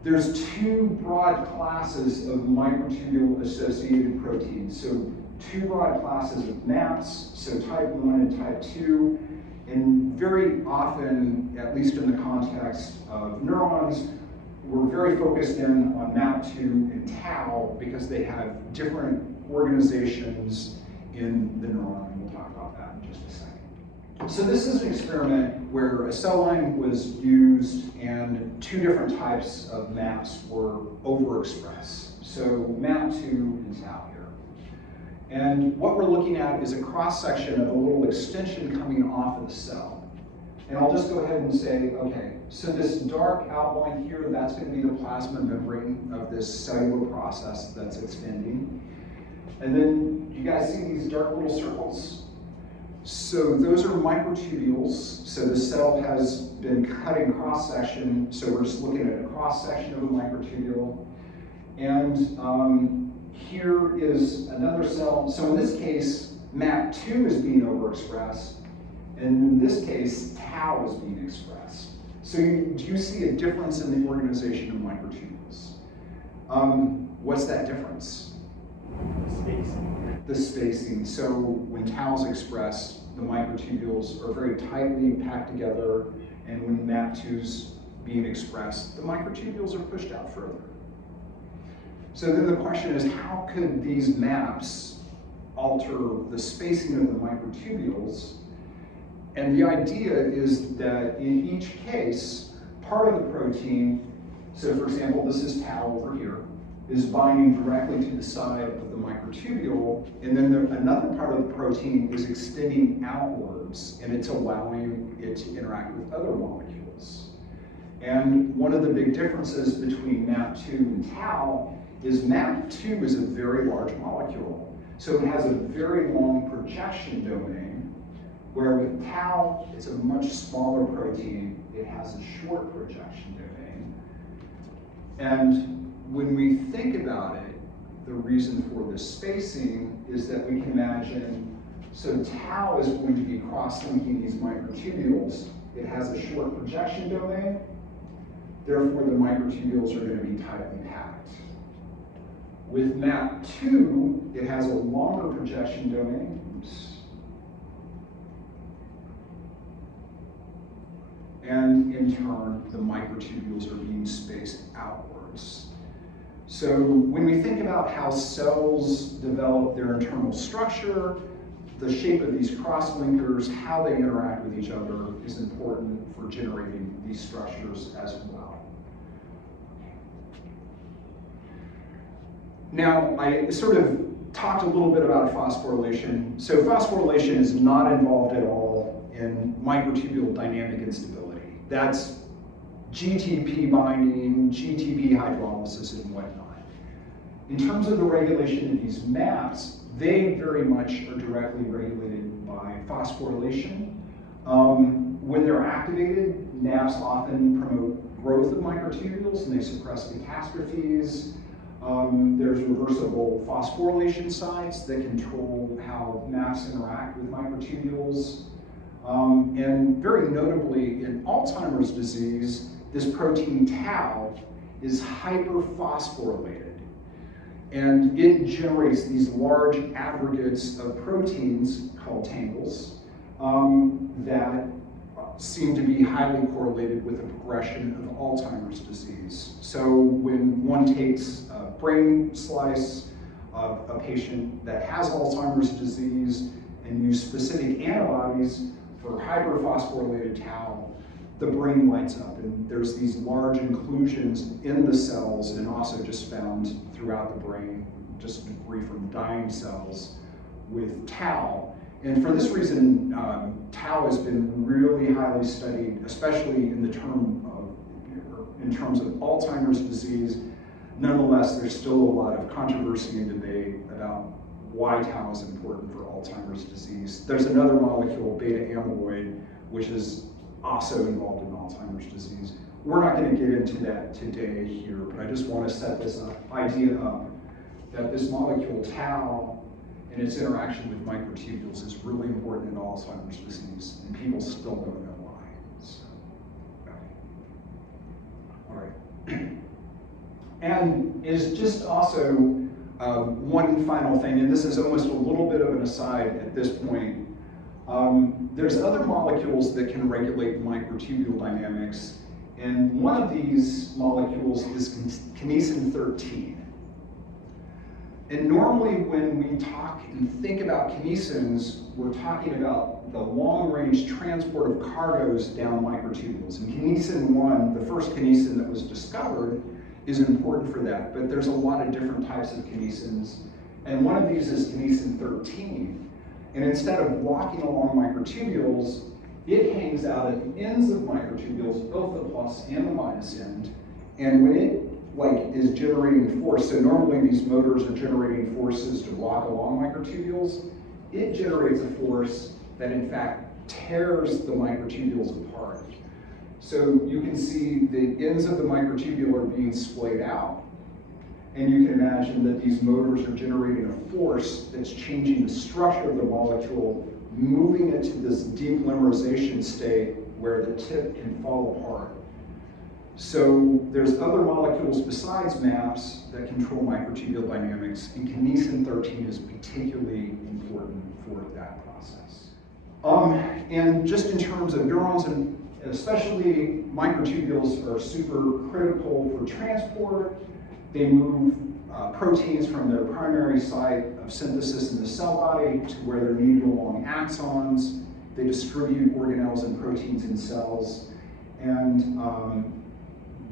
There's two broad classes of microtubule-associated proteins. So two broad classes of MAPs, so type 1 and type 2. And very often, at least in the context of neurons, we're very focused in on MAP2 and tau because they have different organizations in the neuron, and we'll talk about that in just a second. So this is an experiment where a cell line was used and two different types of MAPs were overexpressed. So MAP2 and tau here. And what we're looking at is a cross-section of a little extension coming off of the cell. And I'll just go ahead and say, okay, so this dark outline here, that's going to be the plasma membrane of this cellular process that's extending. And then you guys see these dark little circles? So those are microtubules. So the cell has been cut in cross-section. So we're just looking at a cross-section of a microtubule. And here is another cell. So in this case, MAP2 is being overexpressed. And in this case, tau is being expressed. So do you see a difference in the organization of microtubules? What's that difference? Spacing. The spacing. So when tau is expressed, the microtubules are very tightly packed together, and when MAP2 is being expressed, the microtubules are pushed out further. So then the question is, how could these maps alter the spacing of the microtubules? And the idea is that in each case, part of the protein, so for example, this is tau over here, is binding directly to the side of the microtubule, and then another part of the protein is extending outwards, and it's allowing it to interact with other molecules. And one of the big differences between MAP2 and tau is MAP2 is a very large molecule. So it has a very long projection domain, where with tau, it's a much smaller protein. It has a short projection domain. And when we think about it, the reason for this spacing is that we can imagine, so tau is going to be cross-linking these microtubules. It has a short projection domain, therefore the microtubules are going to be tightly packed. With MAP2, it has a longer projection domain. Oops. And in turn, the microtubules are being spaced outwards. So when we think about how cells develop their internal structure, the shape of these cross-linkers, how they interact with each other is important for generating these structures as well. Now, I sort of talked a little bit about phosphorylation. So phosphorylation is not involved at all in microtubule dynamic instability. That's GTP binding, GTP hydrolysis, and whatnot. In terms of the regulation of these MAPs, they very much are directly regulated by phosphorylation. When they're activated, MAPs often promote growth of microtubules and they suppress catastrophes. There's reversible phosphorylation sites that control how MAPs interact with microtubules. And very notably, in Alzheimer's disease, this protein tau is hyperphosphorylated. And it generates these large aggregates of proteins called tangles that seem to be highly correlated with the progression of Alzheimer's disease. So when one takes a brain slice of a patient that has Alzheimer's disease and use specific antibodies for hyperphosphorylated tau, the brain lights up, and there's these large inclusions in the cells and also just found throughout the brain, just debris from dying cells with tau. And for this reason, tau has been really highly studied, especially in terms of Alzheimer's disease. Nonetheless, there's still a lot of controversy and debate about why tau is important for Alzheimer's disease. There's another molecule, beta amyloid, which is also involved in Alzheimer's disease. We're not going to get into that today here, but I just want to set this idea up that this molecule tau and its interaction with microtubules is really important in Alzheimer's disease, and people still don't know why. So, okay. All right. And is just also one final thing, and this is almost a little bit of an aside at this point. There's other molecules that can regulate microtubule dynamics, and one of these molecules is kinesin 13. And normally when we talk and think about kinesins, we're talking about the long-range transport of cargoes down microtubules. And kinesin 1, the first kinesin that was discovered, is important for that, but there's a lot of different types of kinesins. And one of these is kinesin 13. And instead of walking along microtubules, it hangs out at the ends of microtubules, both the plus and the minus end. And when it is generating force, so normally these motors are generating forces to walk along microtubules, it generates a force that in fact tears the microtubules apart. So you can see the ends of the microtubule are being splayed out. And you can imagine that these motors are generating a force that's changing the structure of the molecule, moving it to this depolymerization state where the tip can fall apart. So there's other molecules besides MAPS that control microtubule dynamics, and kinesin 13 is particularly important for that process. And just in terms of neurons, and especially microtubules are super critical for transport. They move proteins from their primary site of synthesis in the cell body to where they're needed along axons. They distribute organelles and proteins in cells. And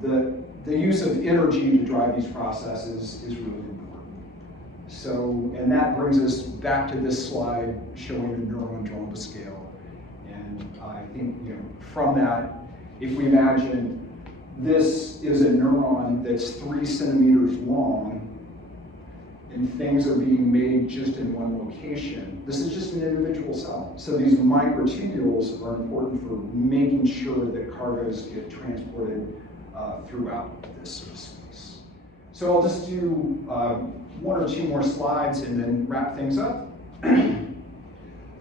the use of energy to drive these processes is really important. So, and that brings us back to this slide showing the neuron drawn to scale. And I think, from that, if we imagine this is a neuron that's 3 centimeters long, and things are being made just in one location. This is just an individual cell. So these microtubules are important for making sure that cargoes get transported throughout this sort of space. So I'll just do 1 or 2 more slides and then wrap things up.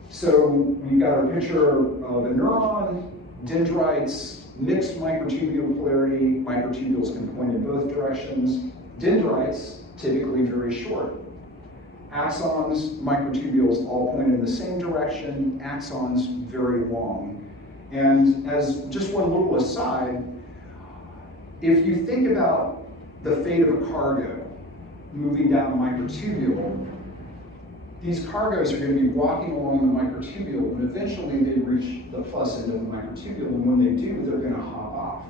So we've got our picture of a neuron, dendrites, mixed microtubule polarity. Microtubules can point in both directions. Dendrites, typically very short. Axons, microtubules all point in the same direction. Axons, very long. And as just one little aside, if you think about the fate of a cargo moving down a microtubule, these cargoes are going to be walking along the microtubule, and eventually they reach the plus end of the microtubule, and when they do, they're going to hop off.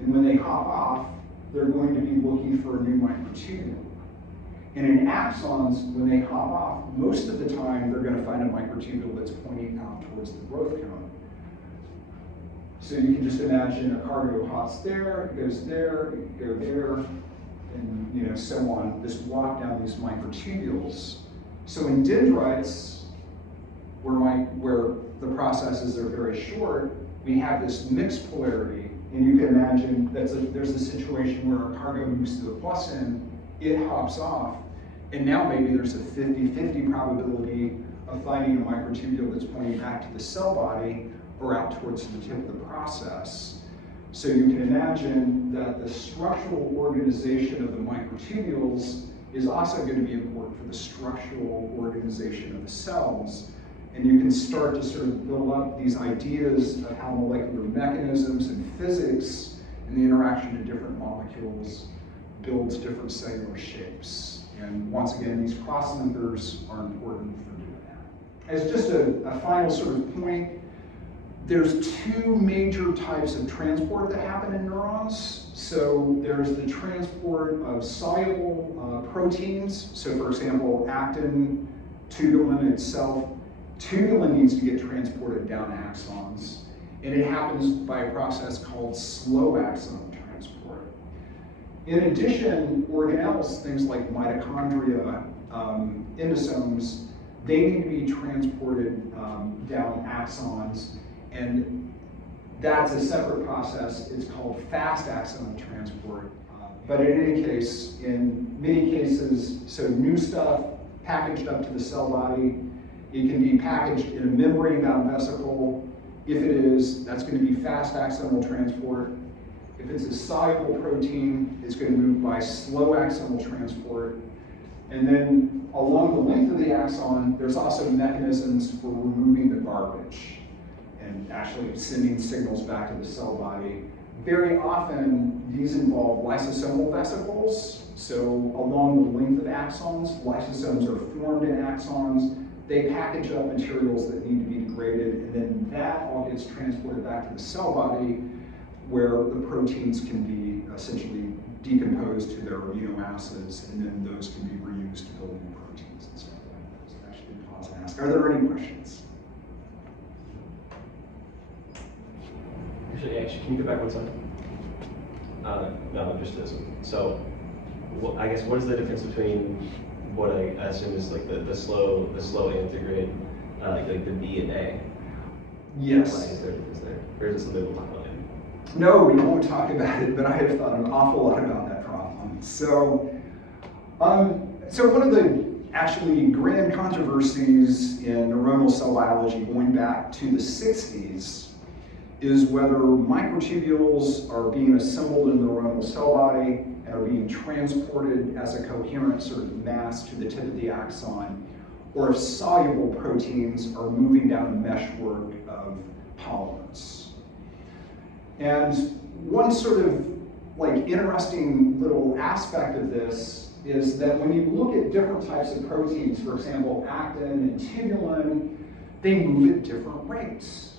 And when they hop off, they're going to be looking for a new microtubule. And in axons, when they hop off, most of the time they're going to find a microtubule that's pointing out towards the growth cone. So you can just imagine a cargo hops there, it goes there, it go there, and so on. This walk down these microtubules. So in dendrites, where the processes are very short, we have this mixed polarity. And you can imagine there's a situation where a cargo moves to the plus end, it hops off, and now maybe there's a 50-50 probability of finding a microtubule that's pointing back to the cell body or out towards the tip of the process. So you can imagine that the structural organization of the microtubules is also going to be important for the structural organization of the cells. And you can start to sort of build up these ideas of how molecular mechanisms and physics and the interaction of different molecules builds different cellular shapes. And once again, these cross-linkers are important for doing that. As just a final sort of point, there's 2 major types of transport that happen in neurons. So there's the transport of soluble proteins. So for example, actin, tubulin itself. Tubulin needs to get transported down axons, and it happens by a process called slow axon transport. In addition, organelles, things like mitochondria, endosomes, they need to be transported down axons, and that's a separate process. It's called fast axon transport. But in any case, in many cases, so new stuff packaged up to the cell body, it can be packaged in a membrane-bound vesicle. If it is, that's going to be fast axonal transport. If it's a soluble protein, it's going to move by slow axonal transport. And then along the length of the axon, there's also mechanisms for removing the garbage and actually sending signals back to the cell body. Very often, these involve lysosomal vesicles. So along the length of axons, lysosomes are formed in axons. They package up materials that need to be degraded, and then that all gets transported back to the cell body, where the proteins can be essentially decomposed to their amino acids, and then those can be reused to build new proteins and stuff like that. So actually pause and ask, are there any questions? Actually, can you go back 1 slide? No, just this one. So, I guess what is the difference between what I assume is like the slow integrate, like the B and A? Yes. Why is there a difference there? Or is it something we'll talk about later? No, we won't talk about it, but I have thought an awful lot about that problem. So one of the actually grand controversies in neuronal cell biology going back to the 60s is whether microtubules are being assembled in the neuronal cell body and are being transported as a coherent sort of mass to the tip of the axon, or if soluble proteins are moving down a meshwork of polymers. And one sort of like interesting little aspect of this is that when you look at different types of proteins, for example, actin and tubulin, they move at different rates.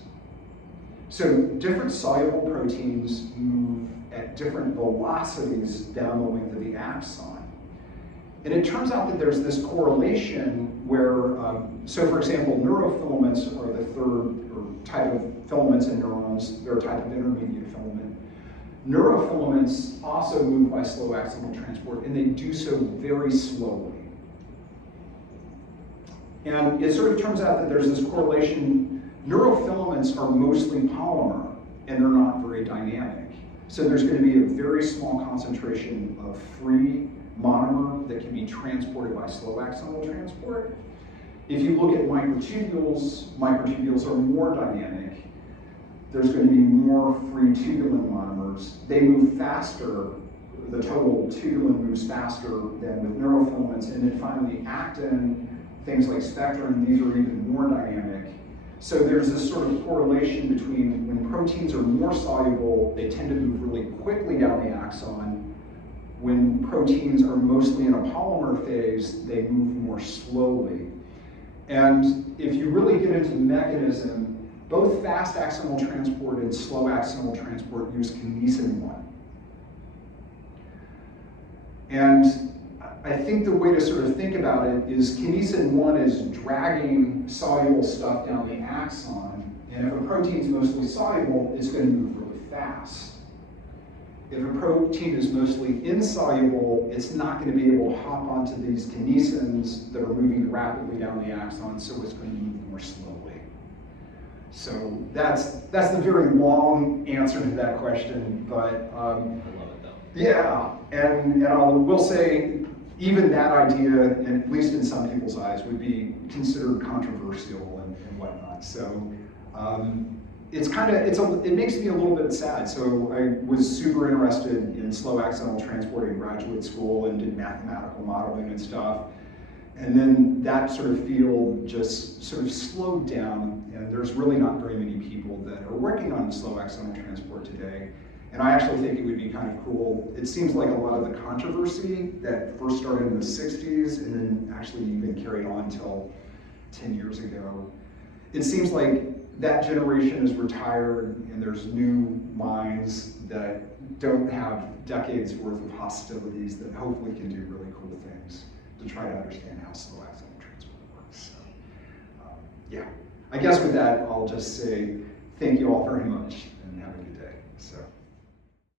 So different soluble proteins move at different velocities down the length of the axon. And it turns out that there's this correlation where, so for example, neurofilaments are the third type of filaments in neurons. They're a type of intermediate filament. Neurofilaments also move by slow axonal transport, and they do so very slowly. And it sort of turns out that there's this correlation. Neurofilaments are mostly polymer, and they're not very dynamic. So there's going to be a very small concentration of free monomer that can be transported by slow axonal transport. If you look at microtubules are more dynamic. There's going to be more free tubulin monomers. They move faster. The total tubulin moves faster than with neurofilaments. And then finally, actin, things like spectrin, these are even more dynamic. So there's this sort of correlation between when proteins are more soluble, they tend to move really quickly down the axon. When proteins are mostly in a polymer phase, they move more slowly. And if you really get into the mechanism, both fast axonal transport and slow axonal transport use kinesin 1. And I think the way to sort of think about it is kinesin 1 is dragging soluble stuff down the axon, and if a protein's mostly soluble, it's going to move really fast. If a protein is mostly insoluble, it's not going to be able to hop onto these kinesins that are moving rapidly down the axon, so it's going to move more slowly. So that's the very long answer to that question, but I love it though. yeah, and I will say, even that idea, and at least in some people's eyes, would be considered controversial and whatnot. So it makes me a little bit sad. So I was super interested in slow axonal transport in graduate school and did mathematical modeling and stuff. And then that sort of field just sort of slowed down, and there's really not very many people that are working on slow axonal transport today. And I actually think it would be kind of cool. It seems like a lot of the controversy that first started in the 60s and then actually even carried on until 10 years ago. It seems like that generation is retired and there's new minds that don't have decades worth of hostilities that hopefully can do really cool things to try to understand how slow axonal transport works. So, yeah, I guess with that, I'll just say thank you all very much and have a good day. So.